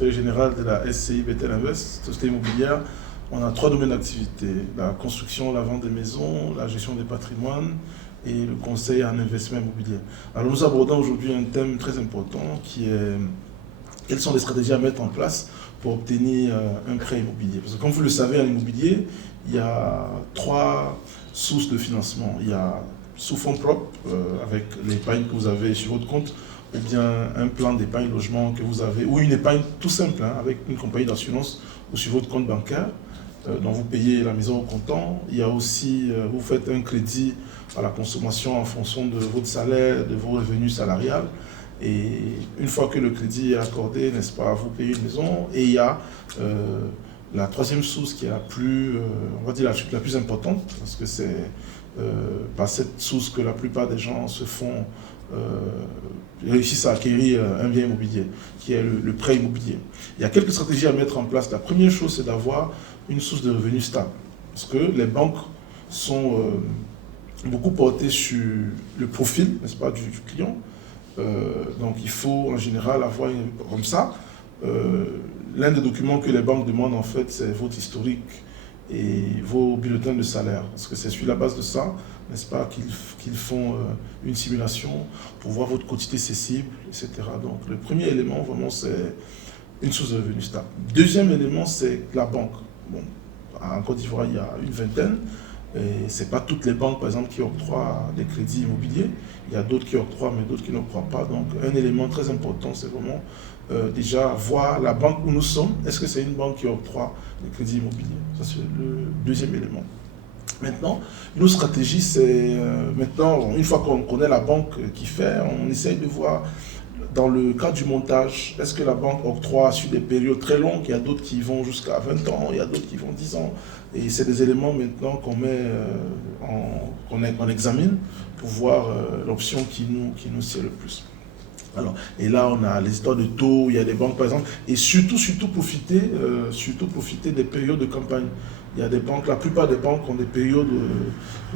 secrétaire général de la SCI Bethel Invest, société immobilière. On a 3 domaines d'activité: la construction, la vente des maisons, la gestion des patrimoines et le conseil en investissement immobilier. Alors nous abordons aujourd'hui un thème très important qui est quelles sont les stratégies à mettre en place pour obtenir un prêt immobilier. Parce que comme vous le savez, en immobilier, il y a 3 sources de financement. Il y a sous fonds propres, avec l'épargne que vous avez sur votre compte, ou bien un plan d'épargne logement que vous avez, ou une épargne tout simple, avec une compagnie d'assurance ou sur votre compte bancaire, dont vous payez la maison au comptant. Il y a aussi, vous faites un crédit à la consommation en fonction de votre salaire, de vos revenus salariales. Et une fois que le crédit est accordé, n'est-ce pas, vous payez une maison. Et il y a la troisième source qui est la plus, on va dire la plus importante, parce que c'est par cette source que la plupart des gens réussissent à acquérir un bien immobilier, qui est le prêt immobilier. Il y a quelques stratégies à mettre en place. La première chose, c'est d'avoir une source de revenus stable, parce que les banques sont beaucoup portées sur le profil, n'est-ce pas, du client. Donc il faut en général avoir comme ça. L'un des documents que les banques demandent en fait, c'est votre historique et vos bulletins de salaire, parce que c'est sur la base de ça, n'est-ce pas, qu'ils font une simulation pour voir votre quotité cessible, etc. Donc le premier élément vraiment, c'est une source de revenus stable. Deuxième élément, c'est la banque. Bon, en Côte d'Ivoire, il y a une vingtaine. Et ce n'est pas toutes les banques, par exemple, qui octroient des crédits immobiliers. Il y a d'autres qui octroient, mais d'autres qui n'octroient pas. Donc, un élément très important, c'est vraiment déjà voir la banque où nous sommes. Est-ce que c'est une banque qui octroie des crédits immobiliers? Ça, c'est le deuxième élément. Maintenant, une autre stratégie, c'est maintenant, une fois qu'on connaît la banque qui fait, on essaye de voir dans le cas du montage, est-ce que la banque octroie sur des périodes très longues? Il y a d'autres qui vont jusqu'à 20 ans, il y a d'autres qui vont 10 ans. Et c'est des éléments maintenant qu'on qu'on examine pour voir l'option qui nous sied le plus. Alors, et là, on a les histoires de taux, il y a des banques par exemple, et surtout profiter des périodes de campagne. Il y a des banques, la plupart des banques ont des périodes,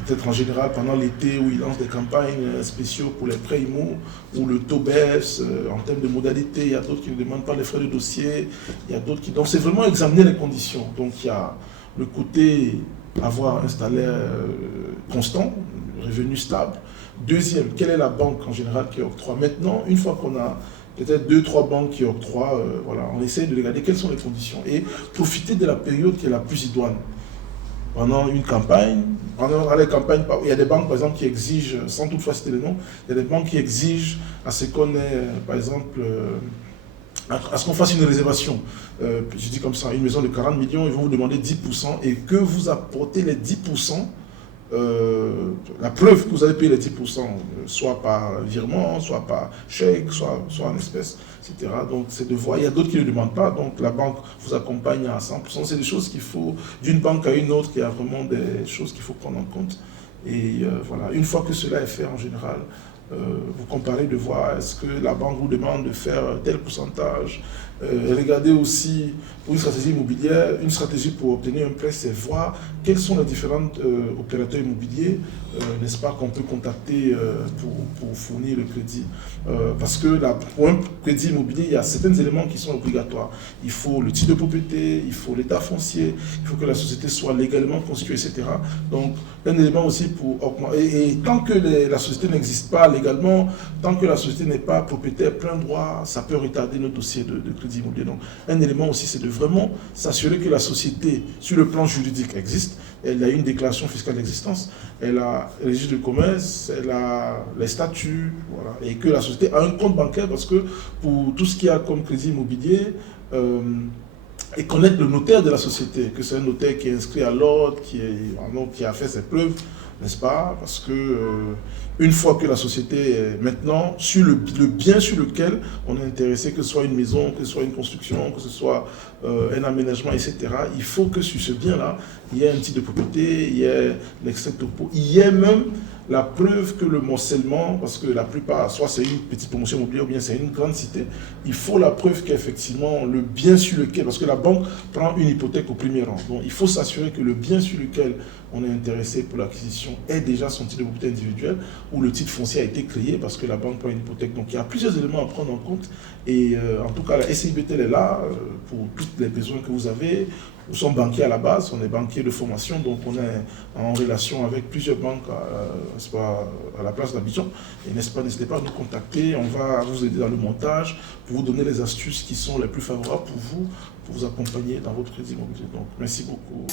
peut-être en général pendant l'été, où ils lancent des campagnes spéciaux pour les prêts IMO, où le taux baisse en termes de modalités. Il y a d'autres qui ne demandent pas les frais de dossier. Il y a d'autres qui... Donc c'est vraiment examiner les conditions. Donc il y a le côté avoir un salaire constant, revenu stable. Deuxième, quelle est la banque en général qui octroie? Maintenant, une fois qu'on a peut-être 2-3 banques qui octroient, voilà, on essaie de regarder quelles sont les conditions et profiter de la période qui est la plus idoine. Pendant une campagne, pendant les campagnes, il y a des banques par exemple qui exigent, sans toutefois citer les noms, il y a des banques qui exigent à ce qu'on ait, par exemple, à ce qu'on fasse une réservation. Je dis comme ça, une maison de 40 millions, ils vont vous demander 10% et que vous apportez les 10%. La preuve que vous avez payé les 10%, soit par virement, soit par chèque, soit en espèces, etc. Donc c'est de voir. Il y a d'autres qui ne le demandent pas, donc la banque vous accompagne à 100%. C'est des choses qu'il faut, d'une banque à une autre, il y a vraiment des choses qu'il faut prendre en compte. Et voilà, une fois que cela est fait en général, vous comparez de voir est-ce que la banque vous demande de faire tel pourcentage. Regardez aussi, pour une stratégie immobilière, une stratégie pour obtenir un prêt, c'est voir quels sont les différents opérateurs immobiliers, n'est-ce pas, qu'on peut contacter pour fournir le crédit. Parce que pour un crédit immobilier, il y a certains éléments qui sont obligatoires. Il faut le titre de propriété, il faut l'état foncier, il faut que la société soit légalement constituée, etc. Donc, un élément aussi pour augmenter. Et tant que la société n'existe pas légalement, tant que la société n'est pas propriétaire plein droit, ça peut retarder notre dossier de crédit immobilier. Donc, un élément aussi, c'est de vraiment s'assurer que la société, sur le plan juridique, existe. Elle a une déclaration fiscale d'existence, elle a le registre de commerce, elle a les statuts, voilà, et que la société a un compte bancaire, parce que pour tout ce qu'il y a comme crédit immobilier, et connaître le notaire de la société, que c'est un notaire qui est inscrit à l'ordre, qui a fait ses preuves, n'est-ce pas? Parce que une fois que la société est maintenant sur le bien sur lequel on est intéressé, que ce soit une maison, que ce soit une construction, que ce soit un aménagement, etc., il faut que sur ce bien-là, il y ait un titre de propriété, il y ait l'extrait de topo, il y ait même la preuve que le morcellement, parce que la plupart, soit c'est une petite promotion immobilière ou bien c'est une grande cité, il faut la preuve qu'effectivement le bien sur lequel, parce que la banque prend une hypothèque au premier rang, donc il faut s'assurer que le bien sur lequel on est intéressé pour l'acquisition est déjà son titre de propriété individuel. où le titre foncier a été créé parce que la banque prend une hypothèque. Donc il y a plusieurs éléments à prendre en compte et en tout cas la SIBTL est là pour tous les besoins que vous avez. Nous sommes banquiers à la base, on est banquiers de formation, donc on est en relation avec plusieurs banques à la place d'Abidjan. Et n'hésitez pas à nous contacter, on va vous aider dans le montage, pour vous donner les astuces qui sont les plus favorables pour vous accompagner dans votre crédit immobilier. Donc merci beaucoup.